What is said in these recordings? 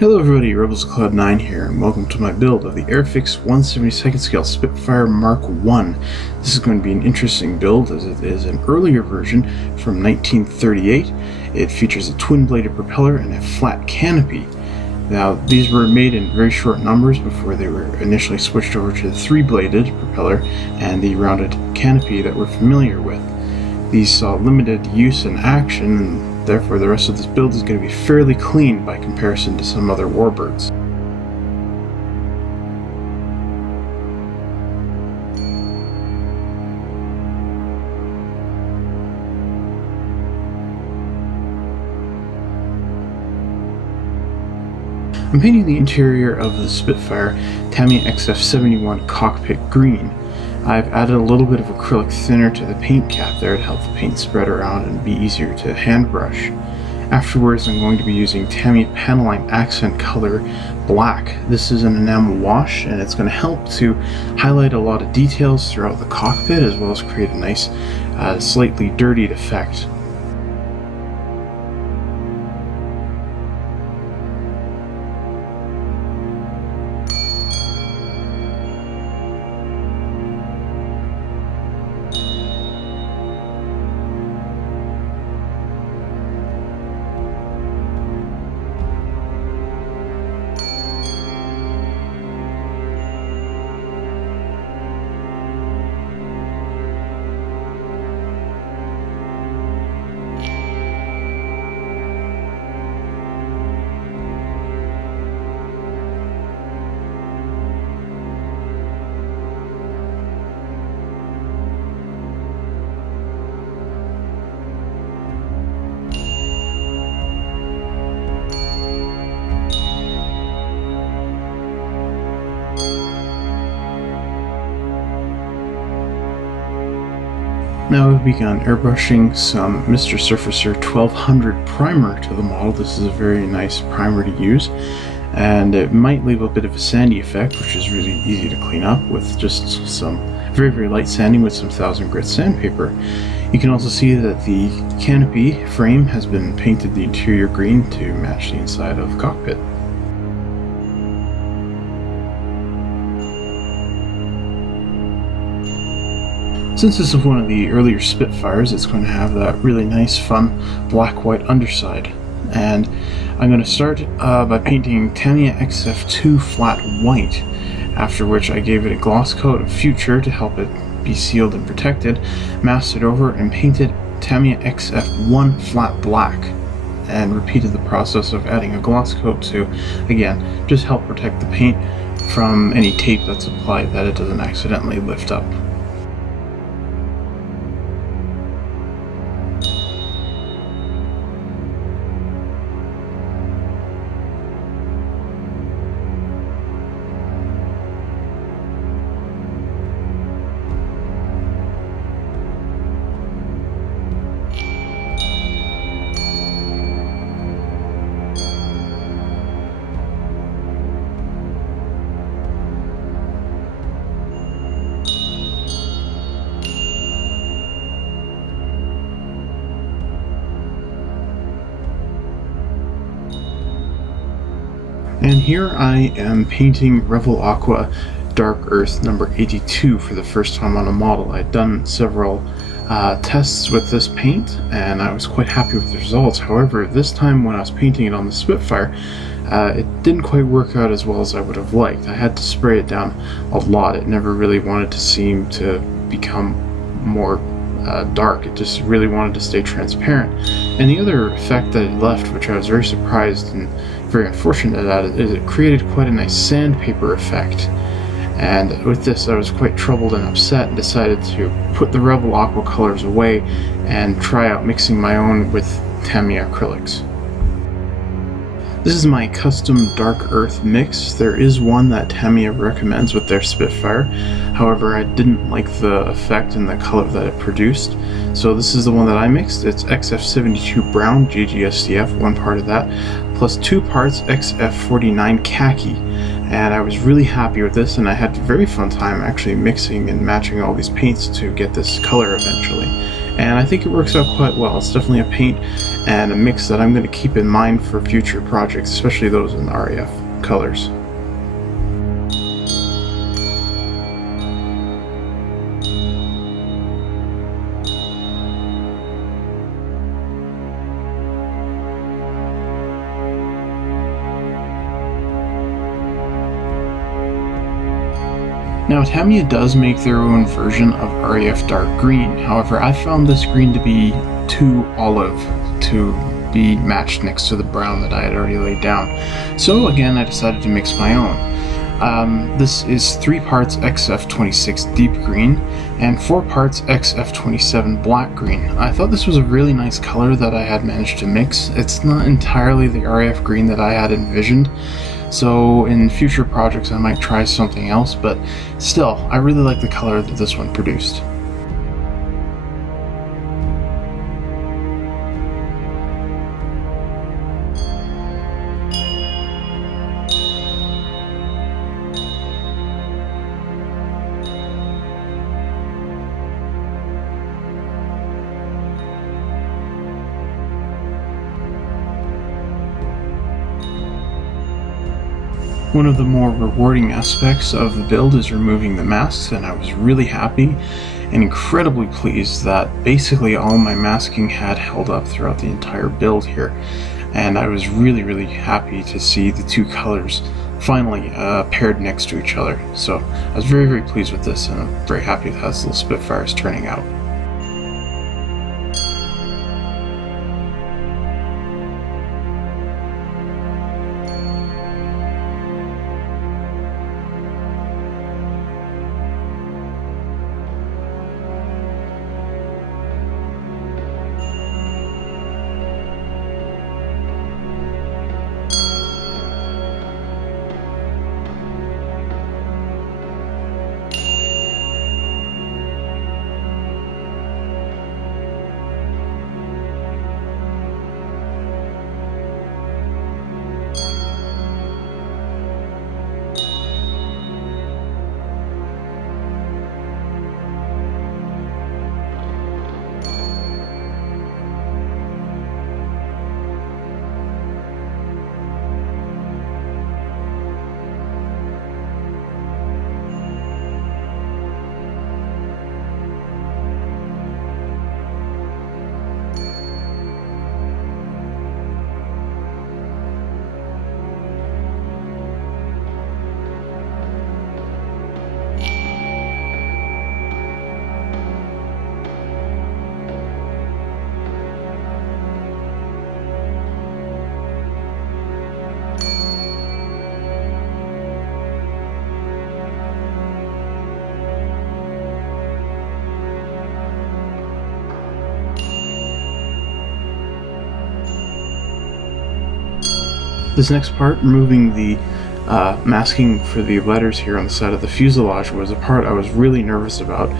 Hello everybody, Rebels of Cloud9 here, and welcome to my build of the Airfix 1/72nd scale Spitfire Mark I. This is going to be an interesting build as it is an earlier version from 1938. It features a twin-bladed propeller and a flat canopy. Now, these were made in very short numbers before they were initially switched over to the three-bladed propeller and the rounded canopy that we're familiar with. These saw limited use and action, and therefore the rest of this build is going to be fairly clean by comparison to some other warbirds. I'm painting the interior of the Spitfire Tamiya XF71 Cockpit green. I've added a little bit of acrylic thinner to the paint cap there to help the paint spread around and be easier to hand brush. Afterwards, I'm going to be using Tamiya Panaline Accent Color Black. This is an enamel wash, and it's going to help to highlight a lot of details throughout the cockpit as well as create a nice, slightly dirtied effect. Now I've begun airbrushing some Mr. Surfacer 1200 primer to the model. This is a very nice primer to use, and it might leave a bit of a sandy effect, which is really easy to clean up with just some very light sanding with some 1000 grit sandpaper. You can also see that the canopy frame has been painted the interior green to match the inside of the cockpit. Since this is one of the earlier Spitfires, it's going to have that really nice, fun black-white underside. And I'm going to start by painting Tamiya XF2 flat white, after which I gave it a gloss coat of Future to help it be sealed and protected, masked it over, and painted Tamiya XF1 flat black, and repeated the process of adding a gloss coat to, again, just help protect the paint from any tape that's applied, that it doesn't accidentally lift up. And here I am painting Revel Aqua Dark Earth number 82 for the first time on a model. I'd done several tests with this paint, and I was quite happy with the results. However, this time when I was painting it on the Spitfire, it didn't quite work out as well as I would have liked. I had to spray it down a lot. It never really wanted to seem to become more dark. It just really wanted to stay transparent. And the other effect that it left, which I was very surprised and very unfortunate at, is it created quite a nice sandpaper effect. And with this, I was quite troubled and upset and decided to put the Revel Aqua colors away and try out mixing my own with Tamiya acrylics. This is my custom Dark Earth mix. There is one that Tamiya recommends with their Spitfire. However, I didn't like the effect and the color that it produced. So this is the one that I mixed. It's XF72 Brown GGSDF, one part of that, plus 2 parts XF49 Khaki. And I was really happy with this, and I had a very fun time actually mixing and matching all these paints to get this color eventually. and I think it works out quite well. It's definitely a paint and a mix that I'm going to keep in mind for future projects, especially those in the RAF colors. Now, Tamiya does make their own version of RAF Dark Green. However, I found this green to be too olive to be matched next to the brown that I had already laid down. So again, I decided to mix my own. This is 3 parts XF26 Deep Green and 4 parts XF27 Black Green. I thought this was a really nice color that I had managed to mix. It's not entirely the RAF green that I had envisioned, so in future projects I might try something else, but still, I really like the color that this one produced. One of the more rewarding aspects of the build is removing the masks, and I was really happy and incredibly pleased that basically all my masking had held up throughout the entire build here, and I was really happy to see the 2 colors finally paired next to each other. So I was very pleased with this, and I'm very happy with how this little Spitfire is turning out. This next part, removing the masking for the letters here on the side of the fuselage, was a part I was really nervous about.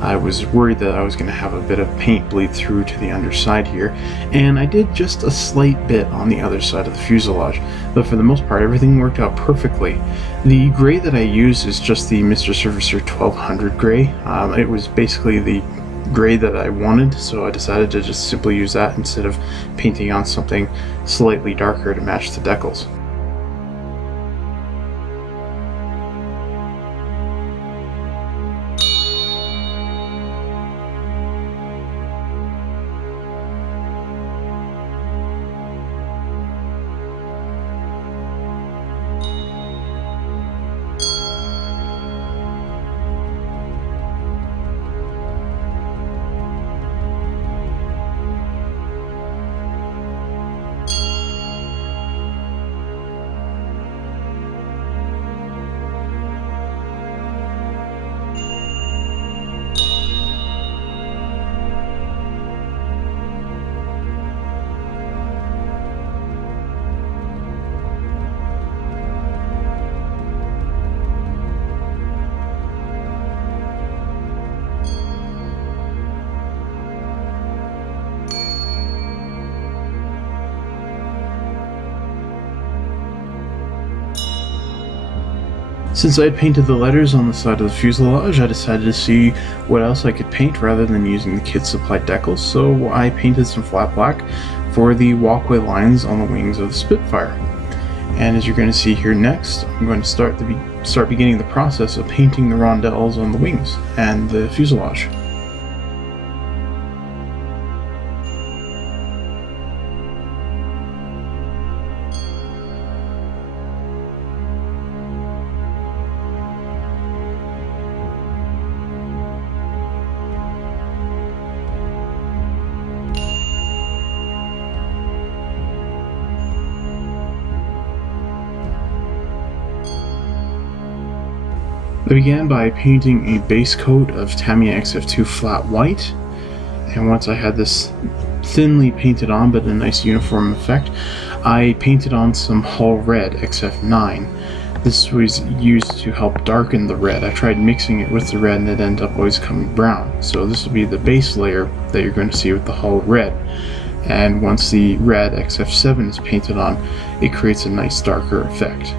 I was worried that I was going to have a bit of paint bleed through to the underside here, and I did just a slight bit on the other side of the fuselage, but for the most part everything worked out perfectly. The gray that I used is just the Mr. Surfacer 1200 gray. It was basically the gray that I wanted, so I decided to just simply use that instead of painting on something slightly darker to match the decals. Since I had painted the letters on the side of the fuselage, I decided to see what else I could paint rather than using the kit supplied decals, so I painted some flat black for the walkway lines on the wings of the Spitfire. And as you're going to see here next, I'm going to start beginning the process of painting the rondelles on the wings and the fuselage. I began by painting a base coat of Tamiya XF2 flat white, and once I had this thinly painted on but a nice uniform effect, I painted on some Hull Red XF9. This was used to help darken the red. I tried mixing it with the red and it ended up always coming brown. So this will be the base layer that you're going to see with the Hull Red. And once the red XF7 is painted on, it creates a nice darker effect.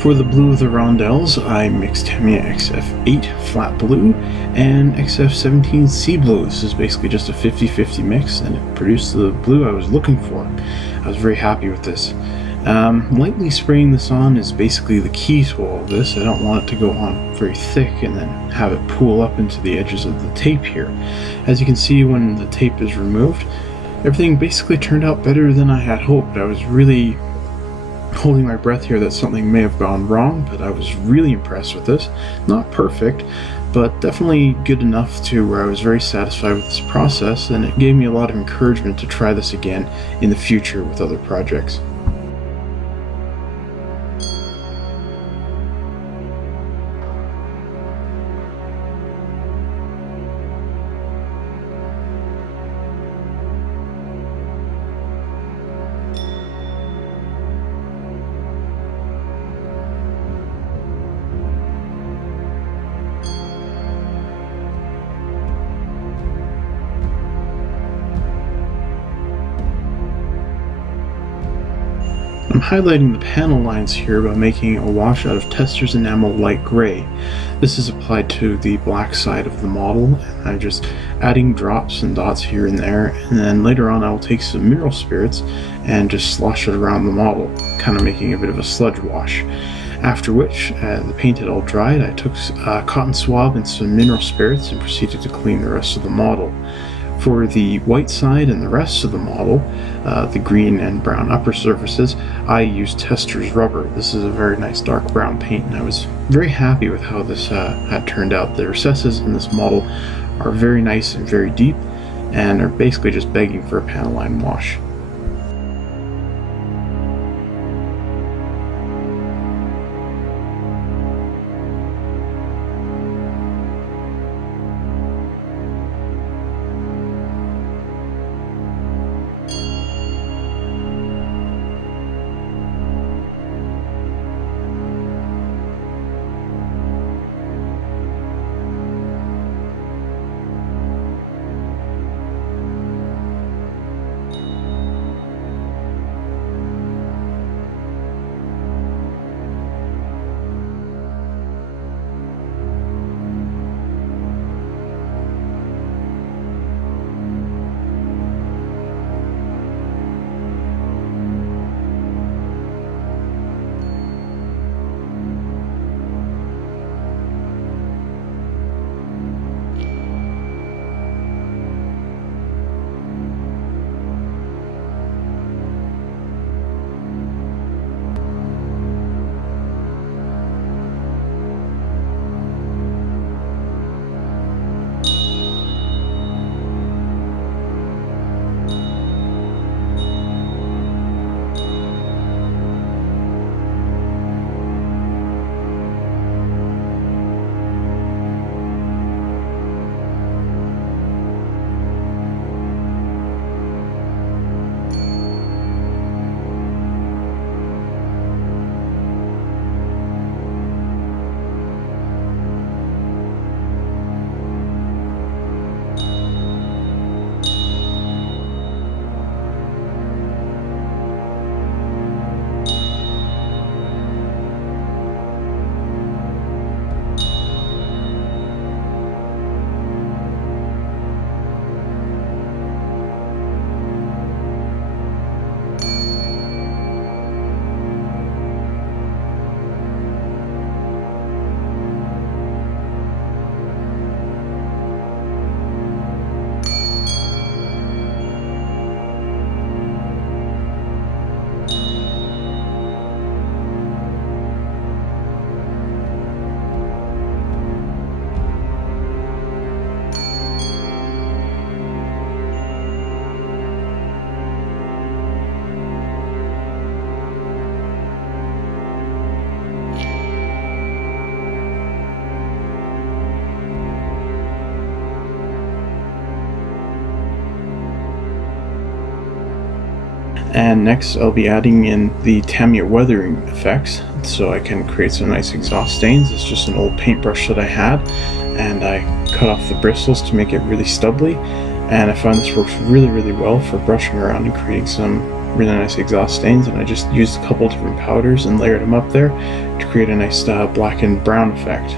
For the blue of the rondelles, I mixed Tamiya XF8 flat blue and XF17 sea blue. This is basically just a 50-50 mix, and it produced the blue I was looking for. I was very happy with this. Lightly spraying this on is basically the key to all of this. I don't want it to go on very thick and then have it pool up into the edges of the tape here. As you can see, when the tape is removed, everything basically turned out better than I had hoped. I was really holding my breath here that something may have gone wrong, but I was really impressed with this. Not perfect, but definitely good enough to where I was very satisfied with this process, and it gave me a lot of encouragement to try this again in the future with other projects. I'm highlighting the panel lines here by making a wash out of Tester's Enamel Light Gray. This is applied to the black side of the model, and I'm just adding drops and dots here and there, and then later on I'll take some mineral spirits and just slosh it around the model, kind of making a bit of a sludge wash. After which, the paint had all dried, I took a cotton swab and some mineral spirits and proceeded to clean the rest of the model. For the white side and the rest of the model, the green and brown upper surfaces, I used Tester's rubber. This is a very nice dark brown paint, and I was very happy with how this had turned out. The recesses in this model are very nice and very deep, and are basically just begging for a panel line wash. And next I'll be adding in the Tamiya weathering effects so I can create some nice exhaust stains. It's just an old paintbrush that I had, and I cut off the bristles to make it really stubbly, and I find this works really well for brushing around and creating some really nice exhaust stains. And I just used a couple different powders and layered them up there to create a nice black and brown effect.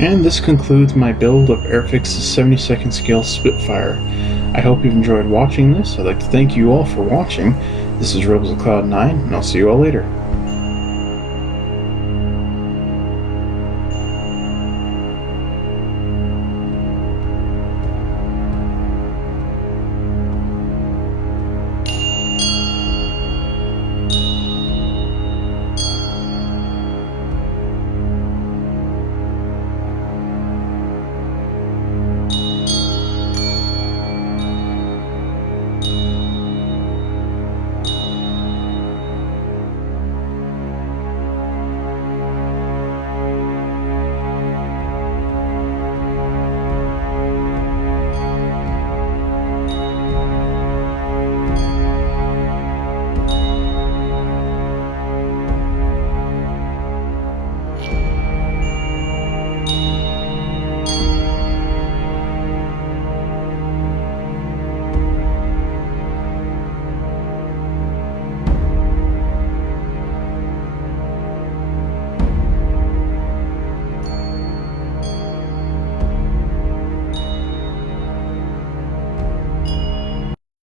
And this concludes my build of Airfix's 72nd scale Spitfire. I hope you've enjoyed watching this. I'd like to thank you all for watching. This is Rebels of Cloud 9, and I'll see you all later.